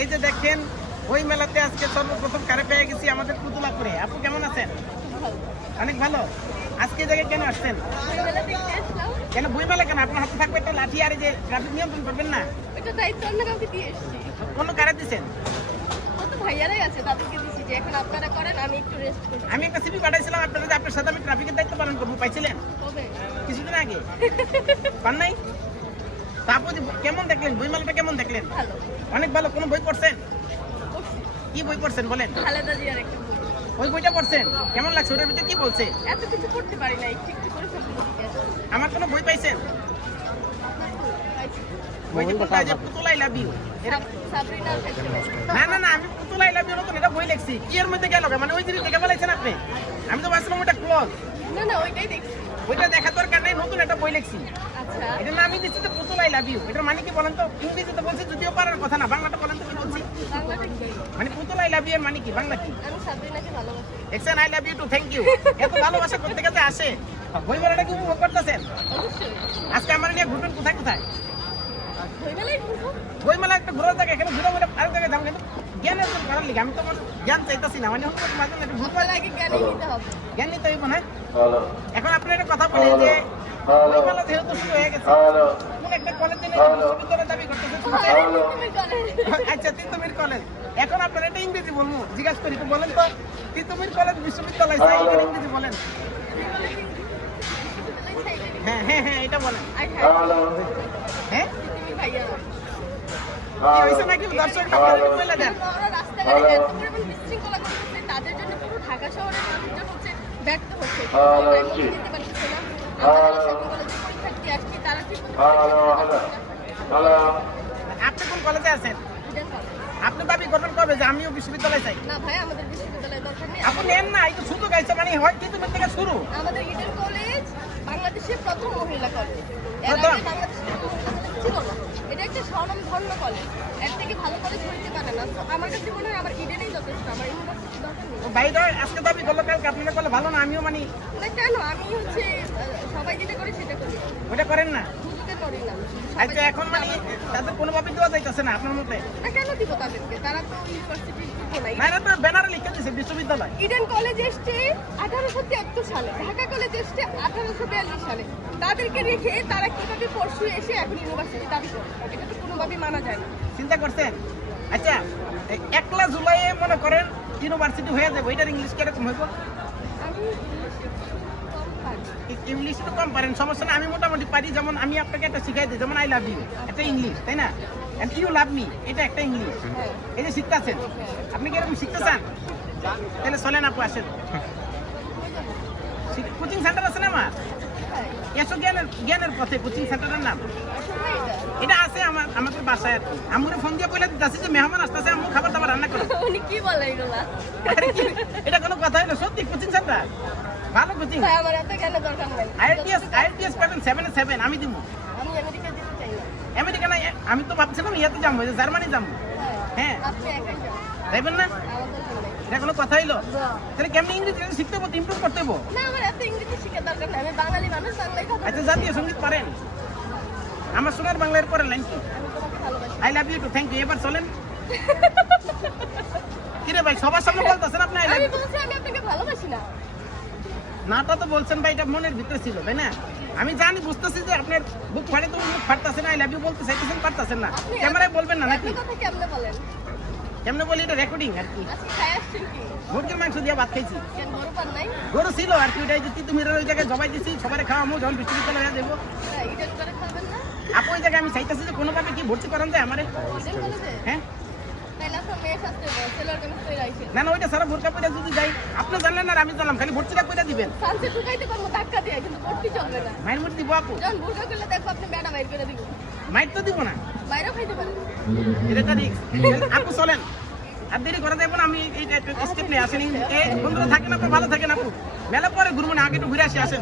এই যে দেখেন ওই মেলাতে আজকে সর্বপ্রথম কারে পেয়ে গেছি আমাদের পুতুলাপুরে। আপু কেমন আছেন? অনেক ভালো। আজকে এই জায়গায় কেন আসছেন? কেন বই মেলা কেন? আপনার হাতে থাকবে একটা লাঠি আর এই যে ট্রাফিক নিয়ন্ত্রণ করবেন না? এটা দায়িত্ব অন্য কাউকে দিয়ে এসেছি। কোন কারে দিচ্ছেন? কত ভাইয়ারাই আছে তাদেরকে দিছি যে এখন আপনারা করেন, আমি একটু রেস্ট করি। আমি একটা সিপি পাঠাইছিলাম আপনাদের যে আপনার সাথে আমি ট্রাফিকের দায়িত্ব পালন করবো, পাইছিলেন কবে? কিছুদিন আগে? পান নাই? তা আপু কেমন দেখলেন বই মেলাটা? কেমন দেখলেন? ভালো। অনেক ভালো। কোন বই পড়ছেন? পড়ছি। কি বই পড়ছেন বলেন? খালেদা জিয়ার একটা বই। ওই বইটা পড়ছেন? কেমন লাগছে? ওটার ভিতরে কি বলছে? এত কিছু পড়তে পারি না, একটু একটু করে সব লিখে আসছি। আমার কোনো বই পাইছেন? আপনার তো পাইছি। ওই যে কোনটা যে পুতুল I love you? Sabrina fashion. না আমি পুতুল আই লাভ ইউ নতুন এটা বই লিখছি। কি এর মধ্যে গেল? মানে ওই জিনিস দেখে বলেছেন আপনি? আমি তো ভাবছিলাম ওটা ক্লোজ। না ওইটাই দেখছি। ওইটা দেখা দরকার নেই, নতুন একটা বই লিখছি। আচ্ছা, এটা না আমি দিচ্ছি যে পুতুল আই লাভ ইউ। এটার মানে কি বলেন তো? ইংরেজিতে বলছি যদিও পারার কথা না, বাংলাটা বলেন তো কি বলছি? বাংলাটা কি? মানে পুতুল আই লাভ ইউ এর মানে কি? বাংলা কি? আমি সাবরিনাকে ভালোবাসি। দেখছেন, I love you too, thank you. এত ভালোবাসা করতে গেছে আসে। বই মেলাটা কি উপভোগ করতেছেন? অবশ্যই। আজকে আমার নিয়ে ঘুরবেন কোথায় কোথায়? বই মেলায় ঘুরবো। বই মেলা একটা ঘোরার জায়গা, এখানে ঘুরে ঘুরে আরেক জায়গায় যাবো, কিন্তু জ্ঞান অর্জন করার লিগে। আমি তো আমার জ্ঞান চাইতেছি না, মানে হচ্ছে মাঝে মাঝে একটু ঘুরবার আপনার আগে জ্ঞানই নিতে হবে। জ্ঞান নিতে হইব না? এখন আপনি একটা কথা বলেন যে বই মেলা যেহেতু শুরু হয়ে গেছে, কোন একটা কলেজে বিশ্ববিদ্যালয় দাবি করতেছে? তুমি কলেজ। আচ্ছা, তিতুমির কলেজ। এখন আপনার এটা ইংরেজি বলবো, জিজ্ঞাসা করি তো, বলেন তো তিতুমির কলেজ বিশ্ববিদ্যালয় চাই, এটা ইংরেজি বলেন। হ্যাঁ এটা বলেন। হ্যাঁ তুমি ভাইয়া। কি হয়েছে নাকি? দর্শক আপনারা বলে দেন। ওরা রাস্তাঘাটে এত পরিমাণ বিশৃঙ্খলা করতেছে, তাদের জন্য পুরো ঢাকা শহরের মানুষজন হচ্ছে ব্যর্থ হচ্ছে। তাই মধ্যে দিতে পারতেছে না। আমরা যারা সকল কলেজে পরীক্ষার্থী আসছি, তারা ঠিক মতো পরীক্ষা দিতে পারতেছে না। আপনি কোন কলেজে আছেন? Student college। আপনি দাবি করবেন কবে যে আমিও বিশ্ববিদ্যালয় চাই? না ভাই, আমাদের বিশ্ববিদ্যালয়ের দরকার নেই। আপনি নেন না, এই তো শুরু গাইছে, মানে হয় তিতুমির থেকে শুরু। আমাদের ইডেন কলেজ বাংলাদেশের প্রথম মহিলা কলেজ। এর প্রথম? আগে বাংলাদেশে কোনো মহিলা কলেজ ছিল না। এটা একটা স্বনামধন্য কলেজ। এর থেকে ভালো কলেজ হইতে পারে না। তো আমার কাছে মনে হয় আমার ইডেনেই যথেষ্ট, আমার ইউনিভার্সিটি দরকার নেই। বাইরে আজকে দাবি করলো, কালকে আপনারা করলে ভালো না, আমিও মানি। না কেন? আমি হচ্ছে সবাই যেটা করে সেটা করি, ওটা করেন না? বুঝতে করি না। আচ্ছা, এখন মানে তাদের কোনোভাবে দেওয়া যাইতেছে না আপনার মতে? না কেন দিব তাদেরকে? তারা তো ইউনিভার্সিটির যোগ্য নাই। না, এটা তো ব্যানারে লিখে দিয়েছে বিশ্ববিদ্যালয়। ইডেন কলেজ এসছে 1873 সালে, ঢাকা কলেজ এসছে 1842 সালে। তাদেরকে রেখে তারা কিভাবে পরশু এসে এখন ইউনিভার্সিটি দাবি করে? এটা তো কোনোভাবেই মানা যায় না। চিন্তা করছেন? আচ্ছা, 1 জুলাই মনে করেন ইউনিভার্সিটি হয়ে যাবে, এটার ইংলিশ কিরকম হইব? আমি ইংলিশে কম পারি। ইংলিশ তো কম পারেন, সমস্যা না, আমি মোটামুটি পারি। যেমন আমি আপনাকে একটা শিখাই দিই, যেমন আই লাভ ইউ একটা ইংলিশ, তাই না? এন্ড ইউ লাভ মি, এটা একটা ইংলিশ। হ্যাঁ। এই যে শিখতেছেন, আপনি কি এরকম শিখতে চান? তাহলে চলেন আপু, আসেন। কোচিং সেন্টার আছে না আমার? এসো জ্ঞানের পথে কোচিং সেন্টারের নাম এটা আছে আমাদের বাসায় আর কি। আম্মুরে ফোন দিয়ে বলে দিতেছি যে মেহমান আসতেছে, আম্মু খাবার দাবার রান্না করো। উনি কি বলে এগুলা? আরে কি, এটা কোনো কথা হলো? সত্যি কোচিং সেন্টার ভালো কোচিং। ভাই, আমার এত জ্ঞানের দরকার নাই। আইএলটিএস পাবেন 7 আমি দিব। আমি আমেরিকা যেতে চাই না। আমেরিকা না, আমি তো ভাবছিলাম ইয়াতে যাবো, জার্মানি যাবো। হ্যাঁ, আপনি একাই যান, যাইবেন না? আমার দরকার নাই। এটা কোনো কথা হইলো? তাহলে কেমনি ইংরেজি শিখতে হবো, ইমপ্রুভ করতে হবো। না, আমার এত ইংরেজি শিখার দরকার নাই। আমি বাঙালি মানুষ, বাংলায় কথা আচ্ছা, বলি। জাতীয় সঙ্গীত পারেন? আমার সোনার বাংলার পরে লাইন কি? আমি তোমাকে ভালোবাসি। I love you too, thank you. এবার চলেন। কিরে ভাই, সবার সামনে বলতেছেন আপনি আই লাভ আমি ইউ? বলছি আমি আপনাকে ভালোবাসি না। নাটা তো বলছেন ভাই, এটা মনের ভিতরে ছিল, তাই না? আমি জানি, বুঝতেছি যে আপনার বুক ফাটে, তো মুখ ফাটতেছে না, আই লাভ ইউ বলতে চাইতেছেন, পারতেছেন না। আপনি ক্যামেরায় বলবেন না নাকি? এত কথা কেমনে বলেন? কেমনে বলি, এটা রেকর্ডিং আর কি। আজকে খাই আসছেন কি? মুরগির মাংস দিয়ে ভাত খাইছি। কেন গরু পান নাই? গরু ছিল আর কি, ওইটাই যে তুমি ওই জায়গায় জবাই দিছি, সবাই খাওয়ামো, যখন বিশ্ববিদ্যালয় হয়ে যাবো। হ্যাঁ, ইডেন করে খাবেন না? আপু ওই জায়গায় আমি চাইতেছি যে কোনোভাবে কি ভর্তি করান যায় আমারে। ইডেন কলেজে? হ্যাঁ, তাইলে আপনার মেয়ে শাস্ত্রে সেলার কেমিস্ট তৈরি আইছে। না ওইটা সারা বোরকা পরে যদি যাই, আপনি জানলেন না আর আমি জানলাম, খালি ভর্তিটা করে দিবেন। সানসে ঢুকাইতে পারবো ধাক্কা দিয়ে, কিন্তু ভর্তি চলবে না। মাইর মুটি দিব আপু? যখন ভুলকা করলে দেখবো আপনি বেড়া বাইর করে দিব। মাইর তো দিব না, বাইরেও খাইতে পারেন। এটা রিস্ক। আপু চলেন, আর দেরি করা যাবে না, আমি এই স্টেপ নিয়ে আসেন। বন্ধুরা থাকেন, আপু ভালো থাকেন আপু, মেলা পরে ঘুরবো না, আগে একটু ঘুরে আসি, আসেন।